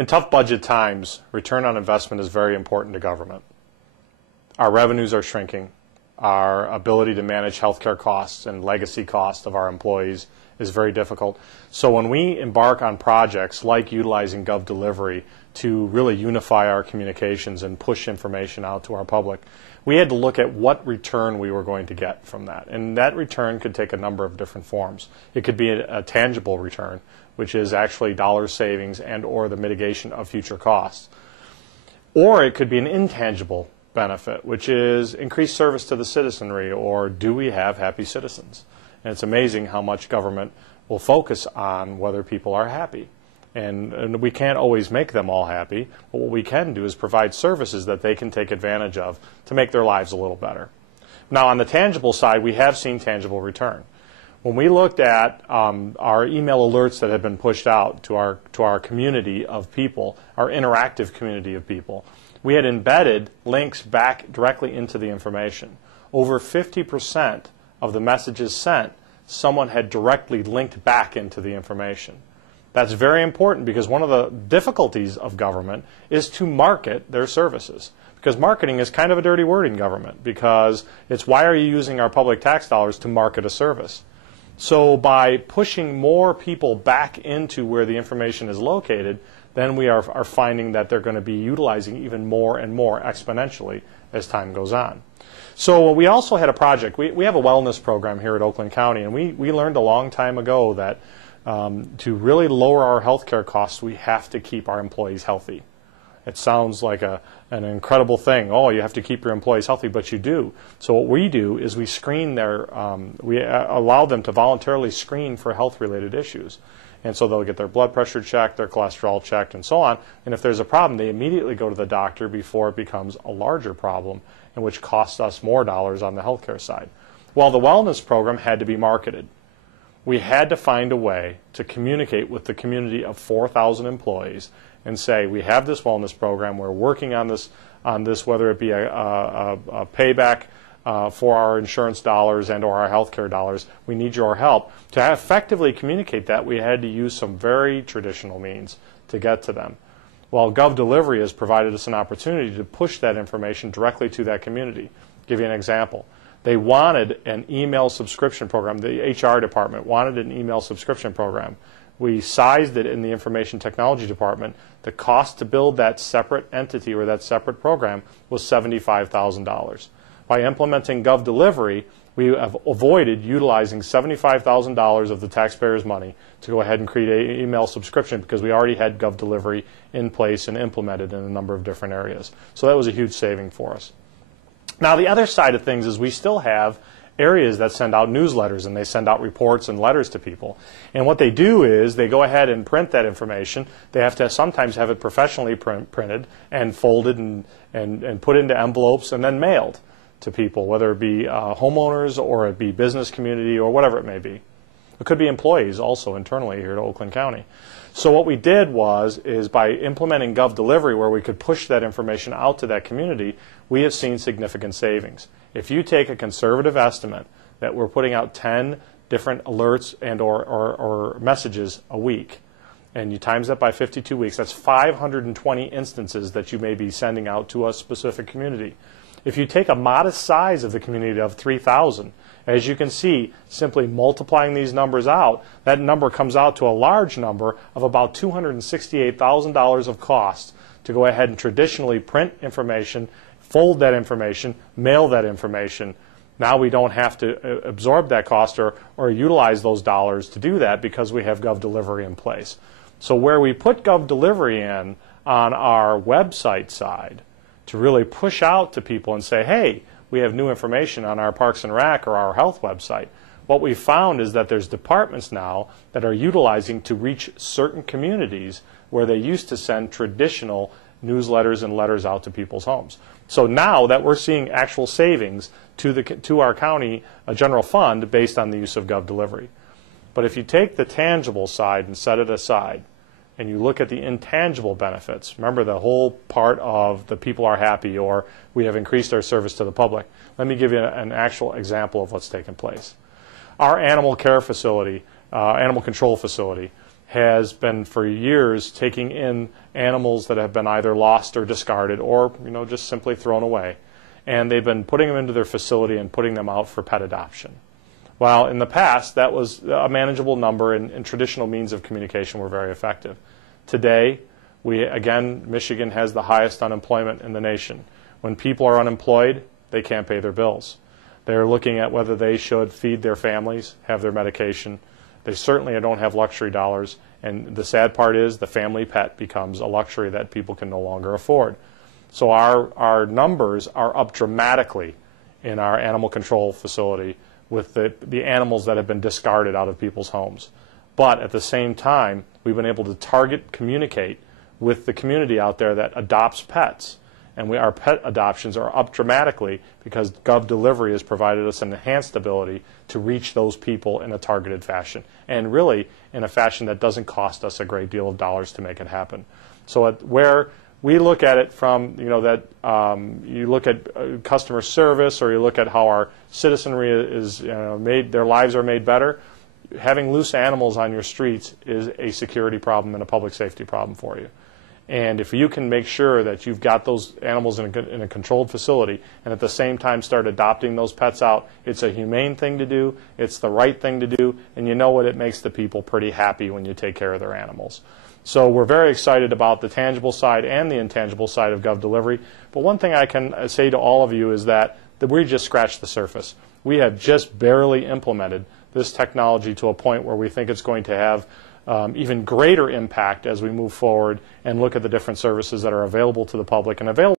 In tough budget times, return on investment is very important to government. Our revenues are shrinking. Our ability to manage healthcare costs and legacy costs of our employees is very difficult. So when we embark on projects like utilizing GovDelivery to really unify our communications and push information out to our public, we had to look at what return we were going to get from that. And that return could take a number of different forms. It could be a tangible return, which is actually dollar savings and or the mitigation of future costs. Or it could be an intangible benefit, which is increased service to the citizenry, or do we have happy citizens? And it's amazing how much government will focus on whether people are happy. And we can't always make them all happy, but what we can do is provide services that they can take advantage of to make their lives a little better. Now, on the tangible side, we have seen tangible return. When we looked at our email alerts that have been pushed out to our community of people, our interactive community of people, we had embedded links back directly into the information. Over 50% of the messages sent, someone had directly linked back into the information. That's very important because one of the difficulties of government is to market their services. Because marketing is kind of a dirty word in government, because it's why are you using our public tax dollars to market a service? So by pushing more people back into where the information is located, then we are finding that they're going to be utilizing even more and more exponentially as time goes on. So we also had a project. We have a wellness program here at Oakland County, and we learned a long time ago that to really lower our healthcare costs, we have to keep our employees healthy. It sounds like an incredible thing. Oh, you have to keep your employees healthy, but you do. So what we do is we screen we allow them to voluntarily screen for health-related issues. And so they'll get their blood pressure checked, their cholesterol checked, and so on. And if there's a problem, they immediately go to the doctor before it becomes a larger problem, and which costs us more dollars on the healthcare side. Well, the wellness program had to be marketed. We had to find a way to communicate with the community of 4,000 employees and say, we have this wellness program, we're working on this, whether it be a payback for our insurance dollars and or our healthcare dollars, we need your help. To effectively communicate that, we had to use some very traditional means to get to them. Well, GovDelivery has provided us an opportunity to push that information directly to that community. I'll give you an example. They wanted an email subscription program. The HR department wanted an email subscription program. We sized it in the information technology department. The cost to build that separate entity or that separate program was $75,000. By implementing GovDelivery, we have avoided utilizing $75,000 of the taxpayers' money to go ahead and create an email subscription because we already had GovDelivery in place and implemented in a number of different areas. So that was a huge saving for us. Now, the other side of things is we still have areas that send out newsletters, and they send out reports and letters to people. And what they do is they go ahead and print that information. They have to sometimes have it professionally printed and folded and put into envelopes and then mailed to people, whether it be homeowners or it be business community or whatever it may be. It could be employees also internally here at Oakland County. So what we did is by implementing GovDelivery, where we could push that information out to that community, we have seen significant savings. If you take a conservative estimate that we're putting out 10 different alerts and or messages a week, and you times that by 52 weeks, that's 520 instances that you may be sending out to a specific community. If you take a modest size of the community of 3,000, as you can see, simply multiplying these numbers out, that number comes out to a large number of about $268,000 of costs to go ahead and traditionally print information, fold that information, mail that information. Now we don't have to absorb that cost or utilize those dollars to do that because we have GovDelivery in place. So where we put GovDelivery in on our website side to really push out to people and say, hey, we have new information on our Parks and Rec or our health website, what we found is that there's departments now that are utilizing to reach certain communities where they used to send traditional newsletters and letters out to people's homes. So now that we're seeing actual savings to our county general fund based on the use of GovDelivery. But if you take the tangible side and set it aside, and you look at the intangible benefits, remember the whole part of the people are happy or we have increased our service to the public. Let me give you an actual example of what's taken place. Our animal care facility, animal control facility, has been for years taking in animals that have been either lost or discarded or just simply thrown away. And they've been putting them into their facility and putting them out for pet adoption. While in the past that was a manageable number and traditional means of communication were very effective. Today, Michigan has the highest unemployment in the nation. When people are unemployed, they can't pay their bills. They're looking at whether they should feed their families, have their medication. They certainly don't have luxury dollars, and the sad part is the family pet becomes a luxury that people can no longer afford. So our numbers are up dramatically in our animal control facility with the animals that have been discarded out of people's homes. But at the same time, we've been able to communicate with the community out there that adopts pets. And our pet adoptions are up dramatically because GovDelivery has provided us an enhanced ability to reach those people in a targeted fashion, and really in a fashion that doesn't cost us a great deal of dollars to make it happen. So where we look at it from, you look at customer service, or you look at how our citizenry is their lives are made better. Having loose animals on your streets is a security problem and a public safety problem for you. And if you can make sure that you've got those animals in a controlled facility and at the same time start adopting those pets out, it's a humane thing to do, it's the right thing to do, and you know what, it makes the people pretty happy when you take care of their animals. So we're very excited about the tangible side and the intangible side of GovDelivery. But one thing I can say to all of you is that we just scratched the surface. We have just barely implemented this technology to a point where we think it's going to have even greater impact as we move forward and look at the different services that are available to the public and available